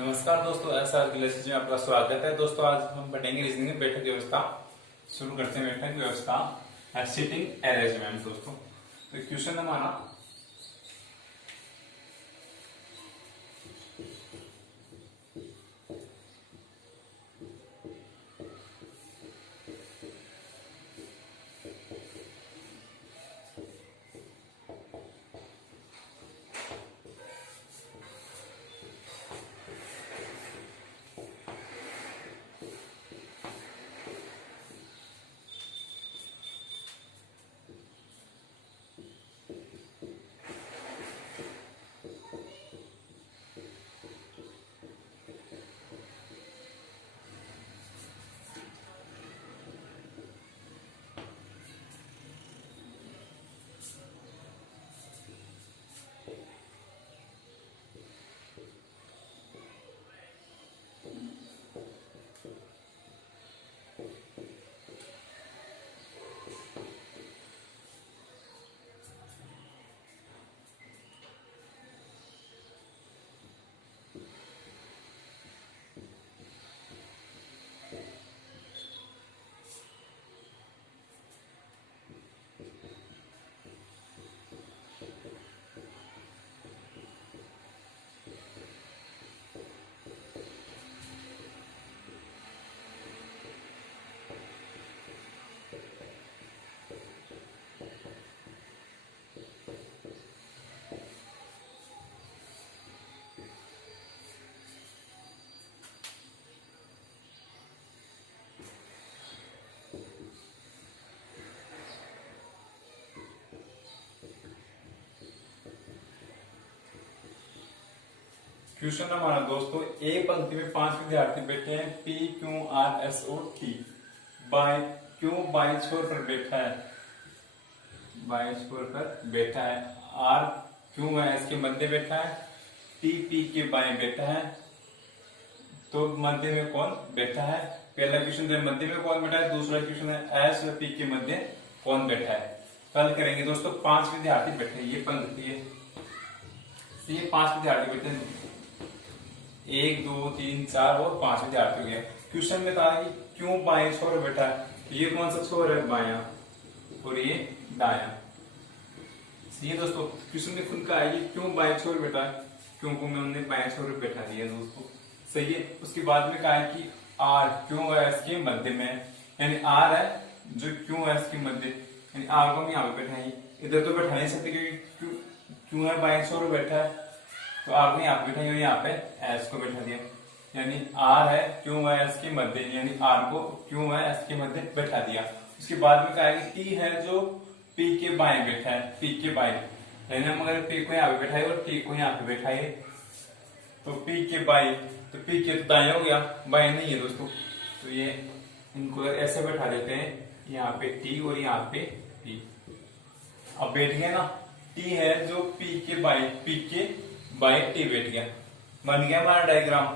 नमस्कार दोस्तों, SR classes में आपका स्वागत है। दोस्तों आज हम पढ़ेंगे रीजनिंग में बैठक व्यवस्था। शुरू करते हैं बैठक व्यवस्था सीटिंग अरेंजमेंट। दोस्तों तो क्वेश्चन हमारा क्वेश्चन हमारा दोस्तों एक पंक्ति में 5 विद्यार्थी बैठे हैं। पी क्यू आर एस और टी। क्यू बाई छोर पर बैठा है, बाई छोर पर बैठा है। आर क्यू व एस के मध्य बैठा है। टी पी के बाएं बैठा है। तो मध्य में कौन बैठा है? पहला क्वेश्चन है मध्य में कौन बैठा है, दूसरा क्वेश्चन है एस व पी के मध्य कौन बैठा है। कल करेंगे दोस्तों। 5 विद्यार्थी बैठे हैं, ये पंक्ति है, ये 5 विद्यार्थी बैठे हैं। 1 2 3 4 और 5 विद्यार्थी हो गए। क्वेश्चन में था कि क्यों बाएं छोर बैठा है, तो ये कौन सा छोर है? बायां, और ये दायां। ये दोस्तों क्वेश्चन में खुद का है कि क्यों बाएं छोर बैठा है, क्योंकि मैंने बाएं छोर बैठा दिया दोस्तों। सही है। उसके बाद में कहा है कि आर क्यों एस के मध्य में, यानी आर है जो क्यों एस के मध्य, यानी आर को हम यहाँ पे बैठाएंगे। इधर तो बैठा नहीं सकते क्योंकि क्यों है बाएं छोर बैठा है, तो आर को यहाँ पे बैठाएंगे, यहाँ पे एस को बैठा दिया। यानी आर है क्यों व एस के मध्य, यानी आर को क्यों व एस के मध्य बैठा दिया। उसके बाद में कहा है कि टी है जो पी के बाएं बैठा है, पी के बाएं, यानी हम अगर पी को यहाँ पे बैठाए और टी को यहाँ पे बैठाए तो पी के बाएं, तो पी के दाएं हो गया, बाएं नहीं है दोस्तों। तो ये इनको ऐसे बैठा देते हैं, यहाँ पे टी और यहाँ पे पी। अब बैठ गया ना, टी है जो पी के बाएं, पी के बाई टी बैठ गया, बन गया हमारा डायग्राम।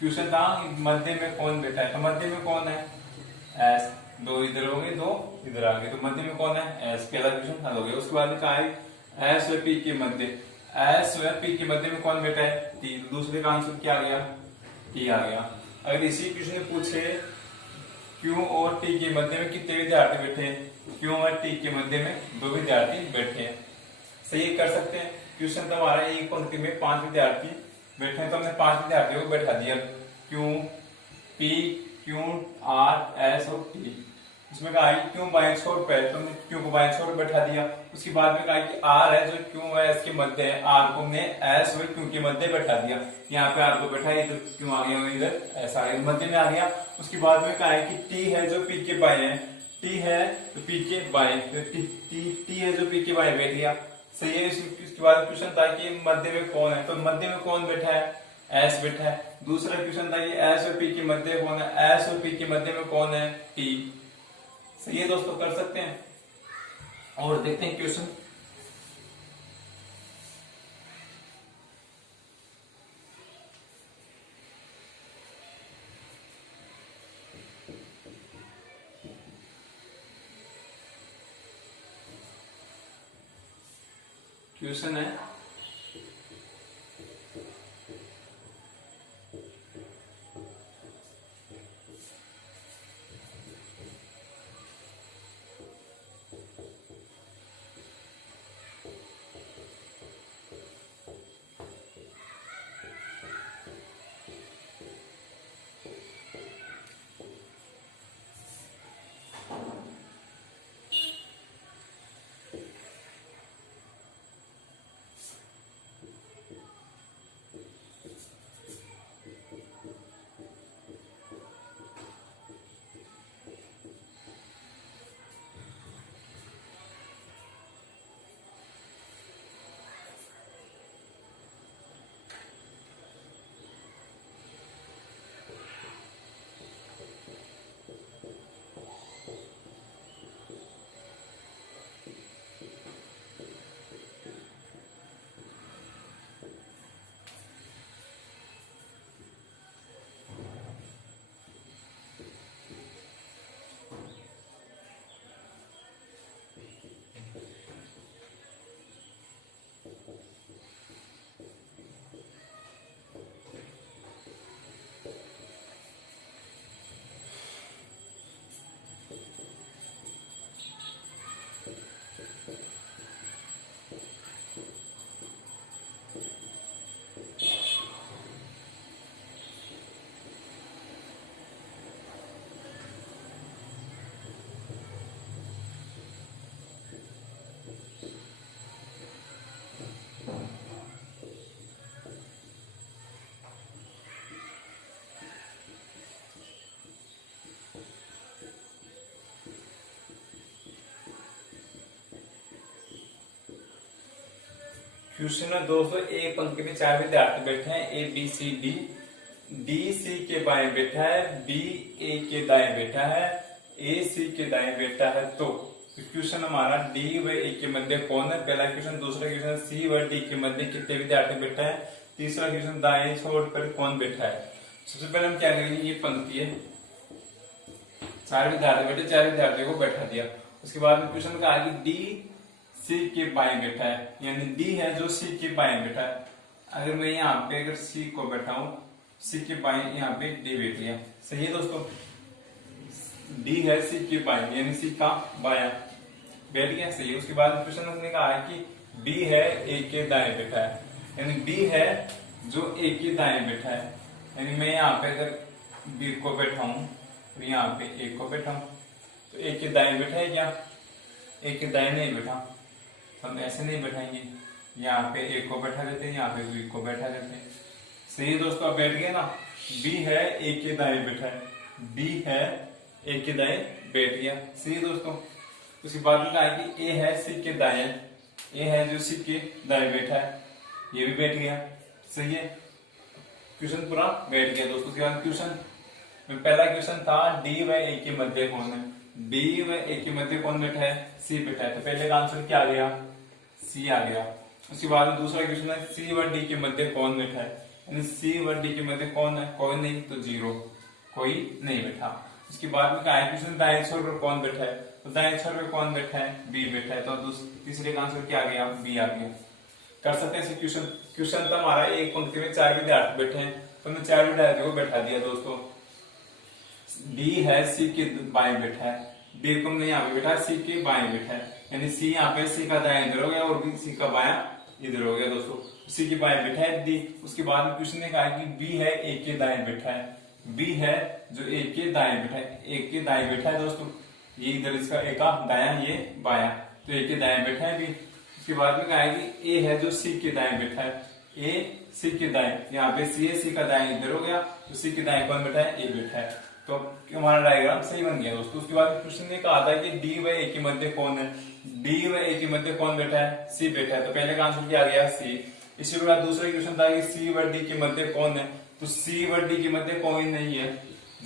क्वेश्चन था मध्य में कौन बैठा है, तो मध्य में कौन है? एस। 2 इधर हो गए, 2 इधर आ गए, तो मध्य में कौन है? एस। पहला क्वेश्चन हल हो गया। उसके बाद में कहा है एस व पी के मध्य, एस व पी के मध्य में कौन बैठा है? टी। दूसरे का आंसर क्या आ गया? टी आ गया। अगर इसी क्वेश्चन में पूछे क्यू और टी के मध्य में कितने विद्यार्थी बैठे हैं, क्यू और टी के मध्य में 2 विद्यार्थी बैठे हैं। सही कर सकते हैं। क्वेश्चन तो हमारा एक पंक्ति में 5 विद्यार्थी बैठे हैं, तो हमने 5 विद्यार्थियों को बैठा दिया, Q P Q R S और टी। इसमें कहा कि क्यों बाएं छोर पे है, तो हमने क्यू को बाएं छोर बैठा दिया। उसके बाद में कहा कि आर है जो क्यू व एस के मध्य है, आर को हमने एस व क्यू के मध्य बैठा दिया। यहाँ पे आर को बैठा, इधर क्यों आ गया, इधर एस आ गया, मध्य में आ गया। उसके बाद में कहा है कि टी है जो पी के बाएं है, टी है तो पी के बाएं, तो टी है जो पी के बाएं बैठ गया। सही है। इसके बाद क्वेश्चन था कि मध्य में कौन है, तो मध्य में कौन बैठा है? एस बैठा है। दूसरा क्वेश्चन था कि एस और पी के मध्य कौन है, एस और पी के मध्य में कौन है? टी। सही है दोस्तों, कर सकते हैं। और देखते हैं क्वेश्चन। क्वेश्चन है क्वेश्चन में दोस्तों एक पंक्ति में 4 विद्यार्थी बैठे हैं, A B C D. D C के बाएं बैठा है, बी ए के दाएं बैठा है, ए सी के दाएं बैठा है। तो क्वेश्चन हमारा डी व ए के मध्य कौन है, पहला क्वेश्चन। दूसरा क्वेश्चन सी व डी के मध्य कितने विद्यार्थी बैठा है। तीसरा क्वेश्चन दाएं छोड़कर कौन बैठा है। सबसे पहले हम क्या करेंगे, ये पंक्ति है, 4 विद्यार्थी बैठे, 4 विद्यार्थियों को बैठा दिया। उसके बाद में क्वेश्चन का आगे डी सी के बाएं बैठा है, यानी डी है जो सी के बाएं बैठा है। अगर मैं यहाँ पे अगर सी को बैठाऊं, सी के बाएं यहाँ पे डी बैठ गया। सही है दोस्तों, डी है सी के बाएं यानी सी का बायां बैठ गया। सही है। उसके बाद क्वेश्चन ने कहा है कि बी है ए के दाएं बैठा है, यानी बी है जो ए के दाएं बैठा है। यानी मैं यहाँ पे अगर बी को बैठाऊं और यहाँ पे ए को बैठाऊं तो ए के दाएं बैठा है क्या, ए के दाएं नहीं बैठा। हम ऐसे नहीं बैठाएंगे, यहाँ पे ए को बैठा देते हैं, यहाँ पे बी को बैठा देते हैं। सही है दोस्तों, अब बैठ गए ना। बी है ए के दाएं बैठा है, बी है ए के दाएं बैठ गया। सही है दोस्तों। उसके बाद में कहा है कि ए है सी के दाएं, ए है जो सी के दाएं बैठा है, ये भी बैठ गया। सही है, क्वेश्चन पूरा बैठ गया दोस्तों। उसके बाद क्वेश्चन में पहला क्वेश्चन था डी व ए के मध्य कौन है। डी व ए के मध्य कौन बैठा है, सी बैठा है। तो पहले का आंसर क्या आ गया, सी आ गया। उसके बाद में दूसरा क्वेश्चन है सी व डी के मध्य कौन बैठा है, यानी सी व डी के मध्य कौन है, कोई नहीं, तो 0, कोई नहीं बैठा। उसके बाद में कहा है क्वेश्चन दाएं छोर पर कौन बैठा है, तो दाएं छोर पर कौन बैठा है, बी बैठा है। तो तीसरे का आंसर क्या आ गया, बी आ गया। कर सकते हैं क्वेश्चन। क्वेश्चन तो हमारा एक पंक्ति में 4 विद्यार्थी बैठे हैं, तो हमने 4 विद्यार्थियों को बैठा दिया दोस्तों। डी है सी के बाएं बैठा है, डी को हमने यहाँ पे बैठा है, सी के बाएं बैठा है, यानी सी यहाँ पे सी का दाएं इधर हो गया और बी सी का बायां इधर हो गया दोस्तों। सी के बाएं बैठा है डी। उसके बाद में क्वेश्चन ने कहा कि बी है ए के दाएं बैठा है, बी है जो ए के दाएं बैठा है, ए के दाएं बैठा है दोस्तों। ये इधर इसका ए का दायां, ये बायां, तो ए के दाएं बैठा है बी। उसके बाद में कहा है कि ए है जो सी के दाएं बैठा है, ए सी के दाएं, यहाँ पे सी है, सी का दाएं इधर हो गया, तो सी के दाएं कौन बैठा है, ए बैठा है। तो हमारा डायग्राम सही बन गया दोस्तों। उसके बाद क्वेश्चन ने कहा था कि डी व ए के मध्य कौन है, डी व ए के मध्य कौन बैठा है, सी बैठा है। तो पहले का आंसर क्या आ गया, सी। इसी के बाद दूसरा क्वेश्चन था कि सी व डी के मध्य कौन है, तो सी व डी के मध्य कोई नहीं है,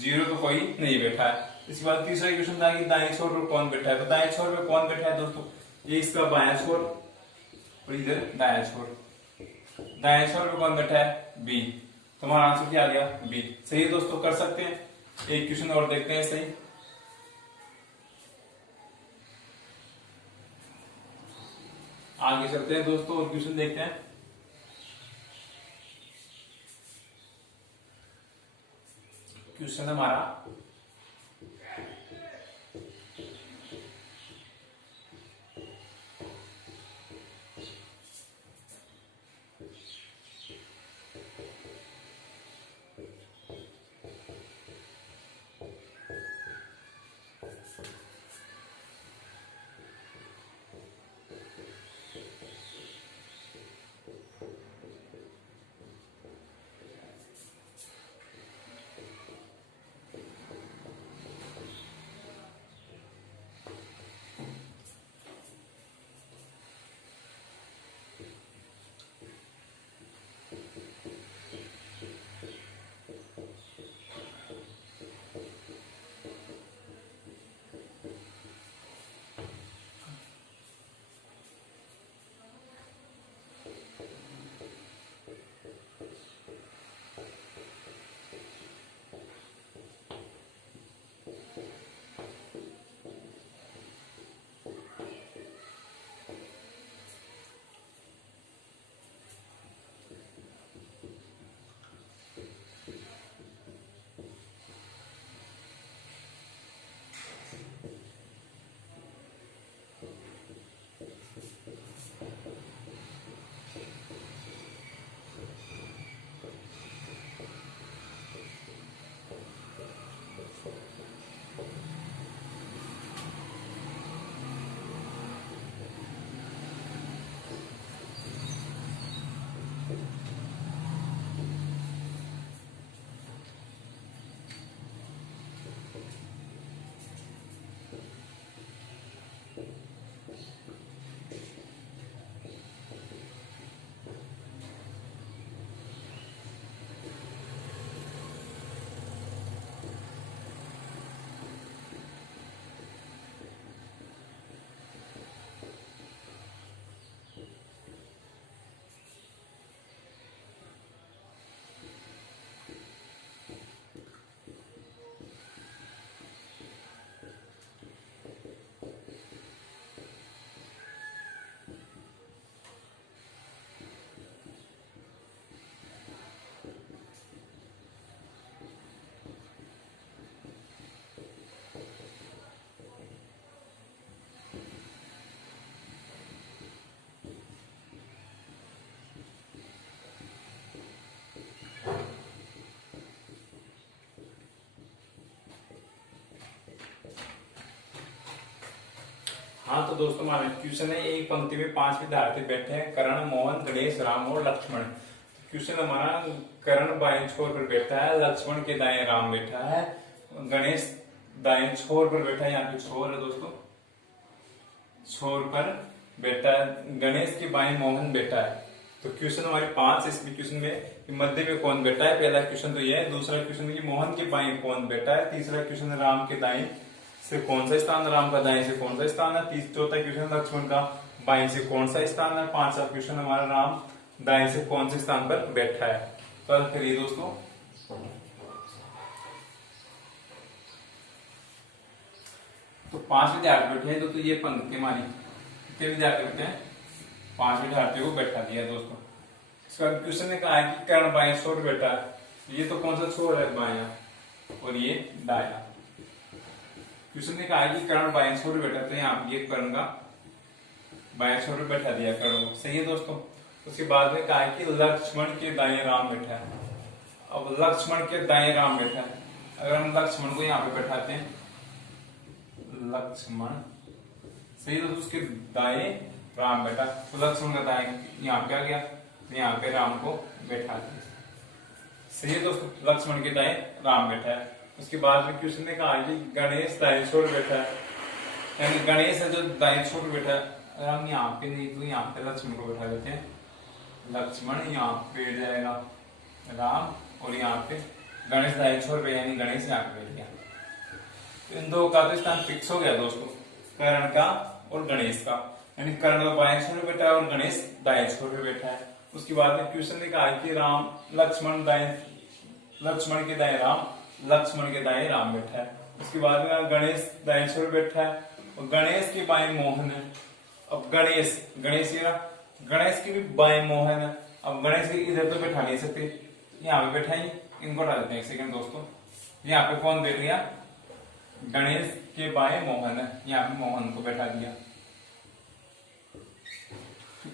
0 तो कोई नहीं बैठा है। इसके बाद तीसरा क्वेश्चन था कि दाएं छोर पर कौन बैठा है, तो दाएं छोर पर कौन बैठा है दोस्तों, ये इसका बायां छोर और इधर दायां छोर। दाएं छोर पर कौन बैठा है, बी। तो हमारा आंसर क्या आ गया, बी। सही है दोस्तों, कर सकते हैं। एक क्वेश्चन और देखते हैं। सही, आगे चलते हैं दोस्तों और क्वेश्चन देखते हैं। क्वेश्चन हमारा हाँ तो दोस्तों हमारे क्वेश्चन है, एक पंक्ति में 5 विद्यार्थी बैठे हैं, करण, मोहन, गणेश, राम और लक्ष्मण। क्वेश्चन हमारा, करण बाएं छोर पर बैठा है, लक्ष्मण के दाएं राम बैठा है, गणेश दाएं छोर पर बैठा है, यहाँ पे छोर है दोस्तों, छोर पर बैठा है, गणेश के बाएं मोहन बैठा है। तो क्वेश्चन हमारे 5 इसमें क्वेश्चन में मध्य में कौन बैठा है, पहला क्वेश्चन तो ये है। दूसरा क्वेश्चन है मोहन के बाएं कौन बैठा है। तीसरा क्वेश्चन राम के दाएं से कौन सा स्थान, राम का दाएं से कौन सा स्थान है। चौथा क्वेश्चन लक्ष्मण का बाएं से कौन सा स्थान है। पांचवा क्वेश्चन हमारा राम दाएं से कौन से स्थान पर बैठा है। तो करिए दोस्तों, तो 5 विद्यार्थी बैठे हैं। तो ये पंक्ति हमारी कितने विद्यार्थी बैठे हैं, 5 विद्यार्थियों को बैठा दिया दोस्तों। इसके बाद क्वेश्चन ने कहा है कि कर्ण बाएं छोर बैठा है। ये तो कौन सा छोर है, बायां, और ये दायां। क्वेश्चन ने कहा है कि कर्ण बाएं छोर बैठा, तो यहाँ ये कर्ण का बाएं छोर बैठा दिया कर्ण को, सही है दोस्तों। उसके बाद में कहा है कि लक्ष्मण के दाएं राम बैठा है। अब लक्ष्मण के दाएं राम बैठा है, अगर हम लक्ष्मण को यहाँ पे बैठाते हैं, लक्ष्मण, सही दोस्तों, उसके दाएं राम बैठा, तो लक्ष्मण का दाएं यहाँ पे आ गया, तो यहाँ पे राम को बैठा दिया, सही है दोस्तों। लक्ष्मण के दाएं राम बैठा है। उसके बाद में क्वेश्चन ने कहा कि गणेश दाएं छोर बैठा है, यानी गणेश है जो दाएं छोर बैठा है। अगर हम यहाँ पे नहीं तो यहाँ पे लक्ष्मण को बैठा देते हैं, लक्ष्मण यहाँ पे जाएगा राम, और यहाँ पे गणेश दाएं छोर पे, यानी गणेश यहाँ पे बैठ गया। तो इन दो का तो स्थान फिक्स हो गया दोस्तों, कर्ण का और गणेश का, यानी कर्ण का बाएं छोर पे बैठा है और गणेश दाएं छोर पे बैठा है। उसके बाद में क्वेश्चन ने कहा कि राम लक्ष्मण के दाएं राम, लक्ष्मण के दाएं राम बैठा है। उसके बाद में गणेश दाएं छोर बैठा है और गणेश के बाएं मोहन है। अब गणेश की भी बाएं मोहन है। अब गणेश के इधर तो बैठा नहीं सकते, यहाँ पे बैठाएंगे, इनको हटा देते हैं। एक सेकंड दोस्तों, यहाँ पे कौन बैठ गया, गणेश के बाएं मोहन है, यहाँ पे मोहन को बैठा दिया।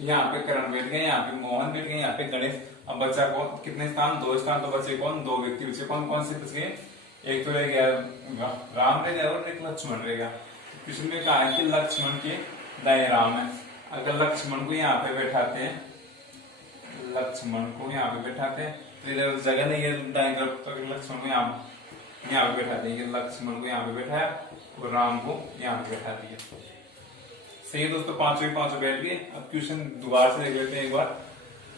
यहाँ पे करण बैठ गए, यहाँ पे मोहन बैठ गए, यहाँ पे गणेश। अब बच्चा कौन, कितने स्थान, 2 स्थान, तो बचे कौन, 2 व्यक्ति बचे। कौन से बच गए, एक तो रह गया राम रह गया और एक लक्ष्मण रह गया। क्वेश्चन में कहा है कि लक्ष्मण के दाएं राम है। अगर लक्ष्मण को यहाँ पे बैठाते हैं, लक्ष्मण को यहाँ पे बैठाते हैं, तो इधर जगह नहीं है दाएं तरफ, तो लक्ष्मण को यहाँ पे बैठा देंगे। लक्ष्मण को यहाँ पे बैठाया और राम को यहाँ पे बैठा दिया, सही है दोस्तों। पांचों बैठ गए। अब क्वेश्चन दोबारा से देख लेते हैं एक बार।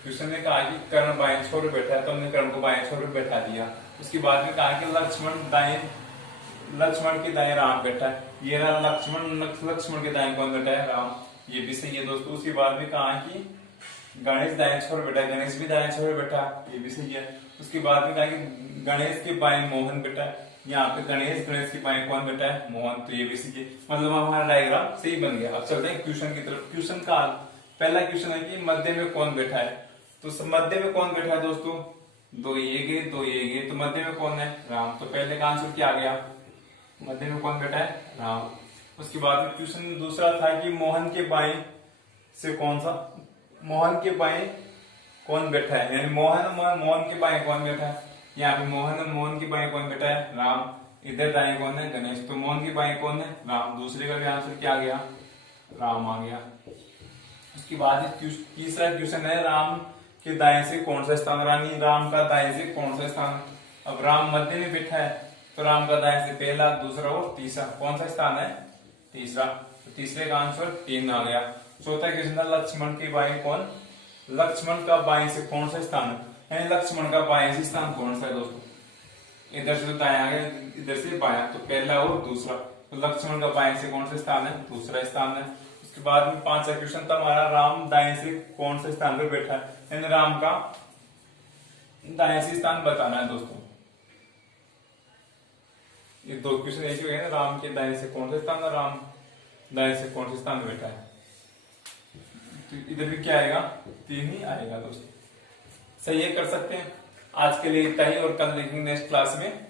क्वेश्चन ने कहा कि कर्ण बाएं छोर पे बैठा है, तो हमने कर्ण को बाएं छोर पे बैठा दिया। उसके बाद में कहा कि लक्ष्मण के दाएं राम बैठा है। ये रहा लक्ष्मण के दाएं कौन बैठा है, राम, ये भी सही है दोस्तों। उसके बाद में कहा कि गणेश दाएं छोर बैठा है, गणेश भी दाएं छोर बैठा है, ये भी सही है। उसके बाद में कहा कि गणेश के बाएं मोहन बैठा है, यहाँ पे गणेश के बाएं कौन बैठा है, मोहन, तो ये भी सही है। मतलब हमारा डायग्राम सही बन गया। अब चलते हैं क्वेश्चन की तरफ। क्वेश्चन का पहला क्वेश्चन है कि मध्य में कौन बैठा है। तो मध्य में कौन बैठा है दोस्तों, 2 ये गए 2 ये गए, तो मध्य में कौन है, राम। तो पहले का आंसर क्या आ गया, मध्य में कौन बैठा है, राम। उसके बाद में क्वेश्चन दूसरा था कि मोहन के बाएं से मोहन के बाएं कौन बैठा है, यानी मोहन के बाएं कौन बैठा है। यहाँ पे मोहन के बाएं कौन बैठा है, राम। इधर दाएं कौन है, गणेश। तो मोहन के बाएं कौन है, राम। दूसरे का भी आंसर क्या आ गया, राम आ गया। उसके बाद तीसरा क्वेश्चन है राम के दाएं से कौन सा स्थान, रानी राम का दाएं से कौन सा स्थान। अब राम मध्य में बैठा है, तो राम का दाएं से पहला, दूसरा और तीसरा कौन सा स्थान है, तीसरा। तो तीसरे का आंसर 3 आ गया। चौथा क्वेश्चन था लक्ष्मण के बाएं कौन, लक्ष्मण का बाएं से कौन सा स्थान है, यानी लक्ष्मण का बाएं से स्थान कौन सा है दोस्तों। इधर से तो दायां आ गया, इधर से बायां, तो पहला और दूसरा। तो लक्ष्मण का बाएं से कौन सा स्थान है, दूसरा स्थान है। उसके बाद में 5वां क्वेश्चन था हमारा राम दाएं से कौन से स्थान पर बैठा है, यानी राम का दाएं से स्थान बताना है दोस्तों। ये 2 क्वेश्चन ऐसे हुए हैं, राम के दाएं से कौन सा स्थान है, राम दाएं से कौन से स्थान में बैठा है। तो इधर भी क्या आएगा, 3 ही आएगा दोस्तों। सही है, कर सकते हैं। आज के लिए इतना ही और कल देखेंगे नेक्स्ट क्लास में।